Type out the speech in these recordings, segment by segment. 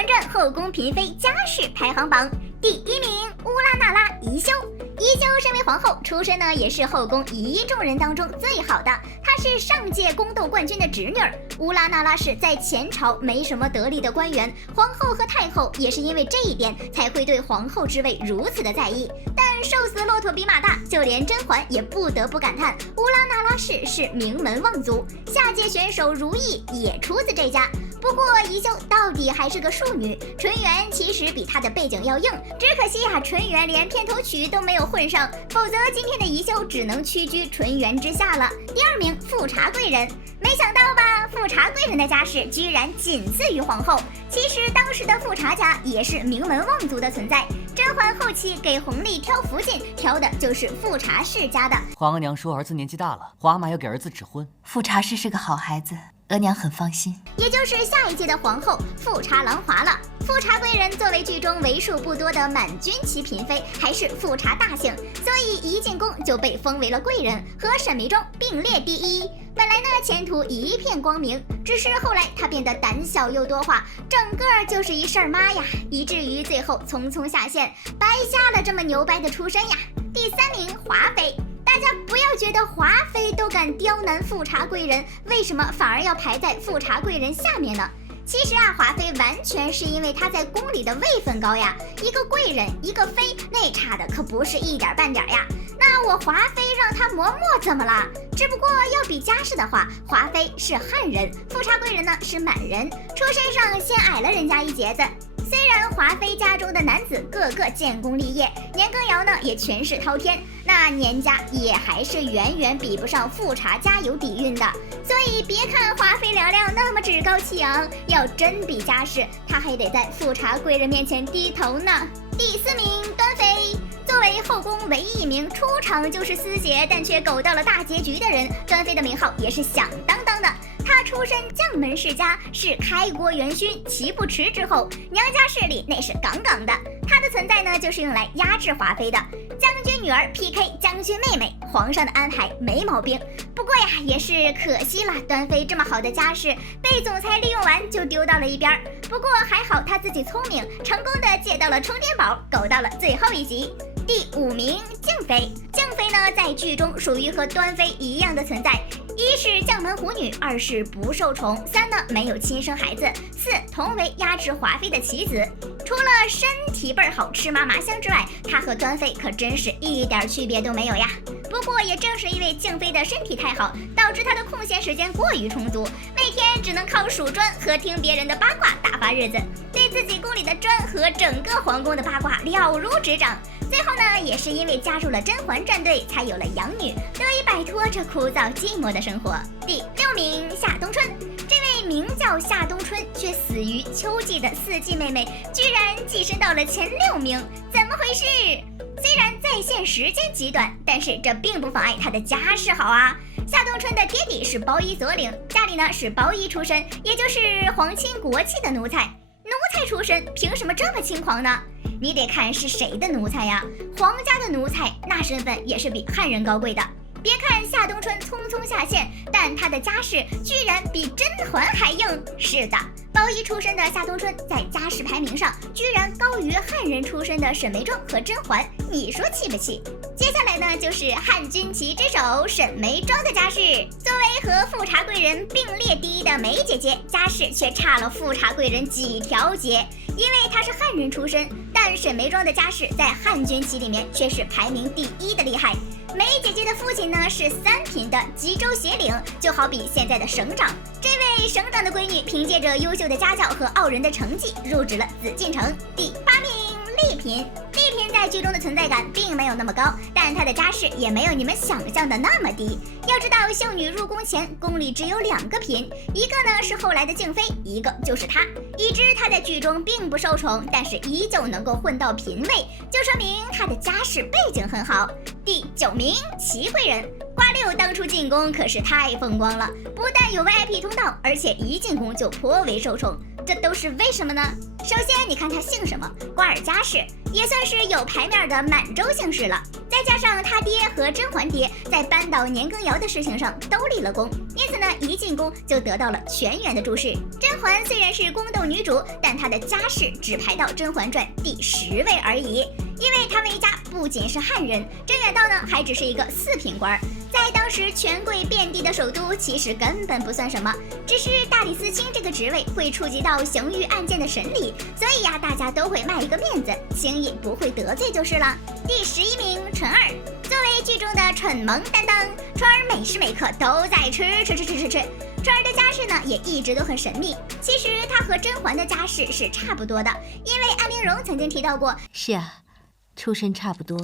嬛传》后宫嫔妃家世排行榜第1名乌拉那拉宜修。宜修身为皇后，出身呢也是后宫一众人当中最好的。她是上届宫斗冠军的侄女儿。乌拉那拉氏在前朝没什么得力的官员，皇后和太后也是因为这一点才会对皇后之位如此的在意。但瘦死骆驼比马大，就连甄嬛也不得不感叹乌拉那拉氏是名门望族。下届选手如意也出自这家。不过宜修到底还是个庶女，纯元其实比她的背景要硬，只可惜啊，纯元连片头曲都没有混上，否则今天的宜修只能屈居纯元之下了。第2名富察贵人，没想到吧，富察贵人的家世居然仅次于皇后。其实当时的富察家也是名门望族的存在，甄嬛后期给弘历挑福晋，挑的就是富察氏家的。皇额娘说儿子年纪大了，华妈要给儿子指婚。富察氏是个好孩子，额娘很放心。也就是下一届的皇后富察郎华了。富察贵人作为剧中为数不多的满军旗嫔妃，还是富察大姓，所以一进宫就被封为了贵人，和沈眉庄并列第1。本来呢前途一片光明，只是后来她变得胆小又多话，整个就是一事儿妈呀，以至于最后匆匆下线，白瞎了这么牛掰的出身呀。第3名华妃。大家不要觉得华妃都敢刁难富察贵人，为什么反而要排在富察贵人下面呢？其实啊，华妃完全是因为她在宫里的位分高呀，一个贵人一个妃，那差的可不是一点半点呀。那我华妃让她嬷嬷怎么了？只不过要比家世的话，华妃是汉人，富察贵人呢是满人，出身上先矮了人家一截子。虽然华妃家中的男子个个建功立业，年羹尧呢也权势滔天，那年家也还是远远比不上富察家有底蕴的。所以别看华妃娘娘那么趾高气扬，要真比家世，她还得在富察贵人面前低头呢。第4名端妃。作为后宫唯一一名出场就是私血但却苟到了大结局的人，端妃的名号也是响当当的。她出身将门世家，是开国元勋齐不迟之后，娘家势力那是杠杠的。她的存在呢，就是用来压制华妃的。将军女儿 PK 将军妹妹，皇上的安排没毛病。不过呀，也是可惜了，端妃这么好的家世被总裁利用完就丢到了一边。不过还好她自己聪明，成功的借到了充电宝，苟到了最后一集。第5名静妃。静妃呢，在剧中属于和端妃一样的存在，一是将门虎女，2是不受宠，3呢没有亲生孩子，4同为压制华妃的棋子。除了身体倍儿好，吃嘛麻香之外，她和端妃可真是一点区别都没有呀。不过也正是因为静妃的身体太好，导致她的空闲时间过于充足，每天只能靠数砖和听别人的八卦打发日子，对自己宫里的砖和整个皇宫的八卦了如指掌。最后呢，也是因为加入了甄嬛战队，才有了养女，得以摆脱这枯燥寂寞的生活。第6名夏冬春。这位名叫夏冬春却死于秋季的4季妹妹，居然跻身到了前6名，怎么回事？虽然在线时间极短，但是这并不妨碍她的家世好啊。夏冬春的爹地是包衣左领，家里呢是包衣出身，也就是皇亲国戚的奴才。奴才出身，凭什么这么轻狂呢？你得看是谁的奴才呀。皇家的奴才，那身份也是比汉人高贵的。别看夏冬春匆匆下线，但她的家世居然比甄嬛还硬。是的，包衣出身的夏冬春在家世排名上居然高于汉人出身的沈眉庄和甄嬛，你说气不气？接下来呢，就是汉军旗之首沈眉庄的家世。作为和富察贵人并列第1的眉姐姐，家世却差了富察贵人几条街。因为她是汉人出身，但沈眉庄的家世在汉军旗里面却是排名第1的厉害。眉姐姐的父亲呢是3品的吉州协领，就好比现在的省长。这位省长的闺女凭借着优秀的家教和傲人的成绩，入职了紫禁城。第8名丽嫔。丽嫔在剧中的存在感并没有那么高，但她的家世也没有你们想象的那么低。要知道，秀女入宫前，宫里只有2个嫔，一个呢是后来的静妃，一个就是她。已知她在剧中并不受宠，但是依旧能够混到嫔位，就说明她的家世背景很好。第9名祺贵人。瓜六当初进宫可是太风光了，不但有 VIP 通道，而且一进宫就颇为受宠。这都是为什么呢？首先，你看他姓什么，瓜尔佳氏，也算是有牌面的满洲姓氏了。再加上他爹和甄嬛爹在扳倒年羹尧的事情上都立了功，因此呢，一进宫就得到了全员的注视。甄嬛虽然是宫斗女主，但她的家世只排到《甄嬛传》第10位而已。因为他们一家不仅是汉人，甄远道呢还只是一个4品官，在当时权贵遍地的首都，其实根本不算什么。只是大理寺卿这个职位会触及到刑狱案件的审理，所以呀，大家都会卖一个面子，轻易不会得罪就是了。第11名，纯儿。作为剧中的蠢萌担当，纯儿每时每刻都在吃。纯儿的家世呢也一直都很神秘，其实她和甄嬛的家世是差不多的，因为安陵容曾经提到过。是啊，出身差不多，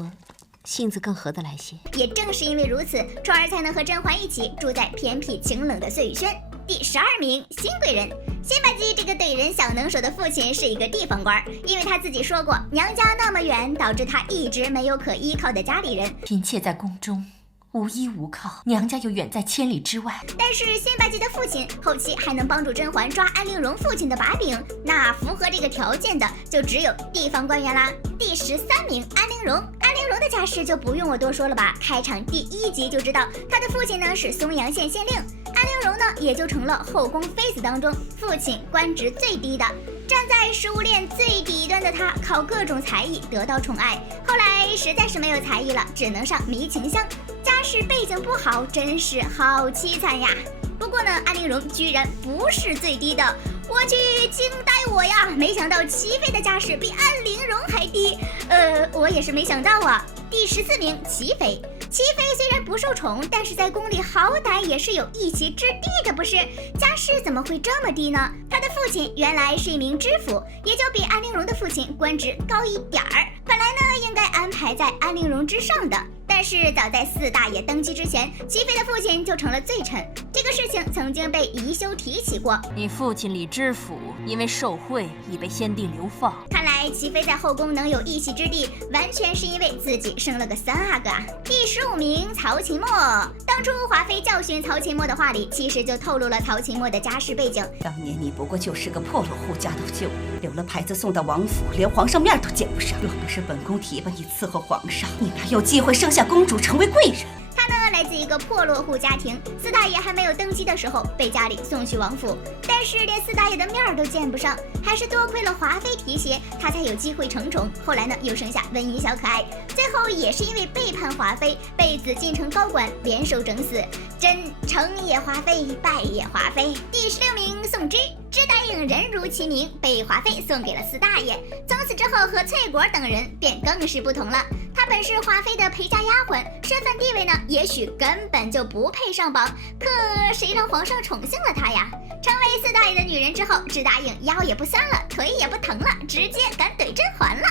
性子更合得来些。也正是因为如此，纯儿才能和甄嬛一起住在偏僻清冷的碎雨轩。第12名，新贵人。辛巴基这个对人小能手的父亲是一个地方官，因为他自己说过，娘家那么远，导致他一直没有可依靠的家里人。嫔妾在宫中无依无靠，娘家又远在千里之外。但是辛巴基的父亲后期还能帮助甄嬛抓安陵容父亲的把柄，那符合这个条件的就只有地方官员啦。第13名，安陵容。安陵容的家世就不用我多说了吧，开场第1集就知道，她的父亲呢是松阳县县令，安陵容呢也就成了后宫妃子当中父亲官职最低的。站在食物链最底端的她，靠各种才艺得到宠爱，后来实在是没有才艺了，只能上迷情香，家世背景不好，真是好凄惨呀。不过呢，安陵容居然不是最低的，我去，惊呆我呀！没想到齐妃的家世比安陵容还低，我也是没想到啊。第14名，齐妃。齐妃虽然不受宠，但是在宫里好歹也是有一席之地的，不是？家世怎么会这么低呢？她的父亲原来是一名知府，也就比安陵容的父亲官职高一点儿。本来呢，应该安排在安陵容之上的。但是早在4大爷登基之前，齐妃的父亲就成了罪臣。这个事情曾经被宜修提起过。你父亲李知府因为受贿已被先帝流放。看来齐妃在后宫能有一席之地，完全是因为自己生了个3阿哥啊。第15名，曹琴墨。当初华妃教训曹琴墨的话里，其实就透露了曹琴墨的家世背景。当年你不过就是个破落户家头旧人，留了牌子送到王府，连皇上面都见不上。若不是本宫提拔你伺候皇上，你哪有机会生下公主成为贵人？他呢，来自一个破落户家庭，4大爷还没有登基的时候被家里送去王府，但是连4大爷的面儿都见不上，还是多亏了华妃提携，他才有机会承宠。后来呢，又生下温宜小可爱，最后也是因为背叛华妃，被紫禁城高管联手整死。真成也华妃，败也华妃。第16名，宋芝。芝答应人如其名，被华妃送给了4大爷。从此之后，和翠果等人便更是不同了。她本是华妃的陪嫁丫鬟，身份地位呢，也许根本就不配上榜。可谁让皇上宠幸了她呀？成为4大爷的女人之后，芝答应腰也不酸了，腿也不疼了，直接敢怼甄嬛了。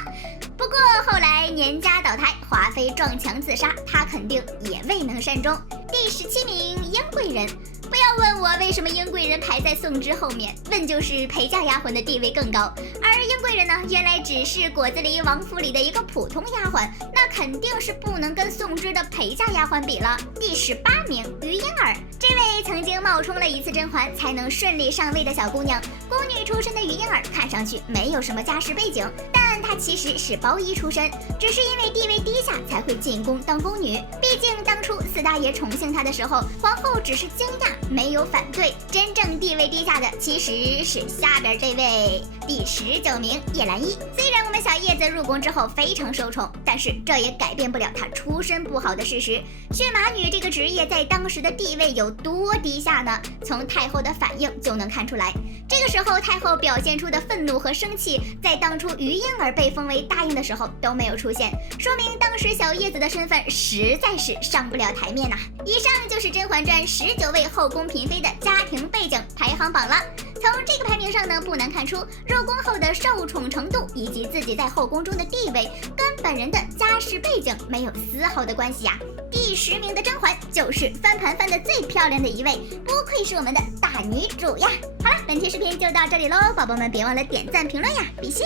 不过后来年家倒台，华妃撞墙自杀，她肯定也未能善终。第17名，英贵人。不要问我为什么英贵人排在宋芝后面，问就是陪嫁丫鬟的地位更高，而英贵人呢，原来只是果子狸王府里的一个普通丫鬟，那肯定是不能跟宋芝的陪嫁丫鬟比了。第18名，于莺儿。这位曾经冒充了一次甄嬛才能顺利上位的小姑娘，宫女出身的于莺儿看上去没有什么家世背景，但她其实是包衣出身，只是因为地位低下才会进宫当宫女。毕竟当初4大爷宠幸她的时候，皇后只是惊讶，没有反对，真正地位低下的其实是下边这位。第19名，叶澜依。虽然我们小叶子入宫之后非常受宠，但是这也改变不了她出身不好的事实。驯马女这个职业在当时的地位有多低下呢？从太后的反应就能看出来。这个时候太后表现出的愤怒和生气，在当初于莺儿被封为答应的时候都没有出现，说明当时小叶子的身份实在是上不了台面呐。以上就是《甄嬛传》19位后宫嫔妃的家庭背景排行榜了。从这个排名上呢，不难看出入宫后的受宠程度以及自己在后宫中的地位跟本人的家世背景没有丝毫的关系呀。第10名的甄嬛就是翻盘翻的最漂亮的一位，不愧是我们的大女主呀。好了，本期视频就到这里喽，宝宝们别忘了点赞评论呀，比心。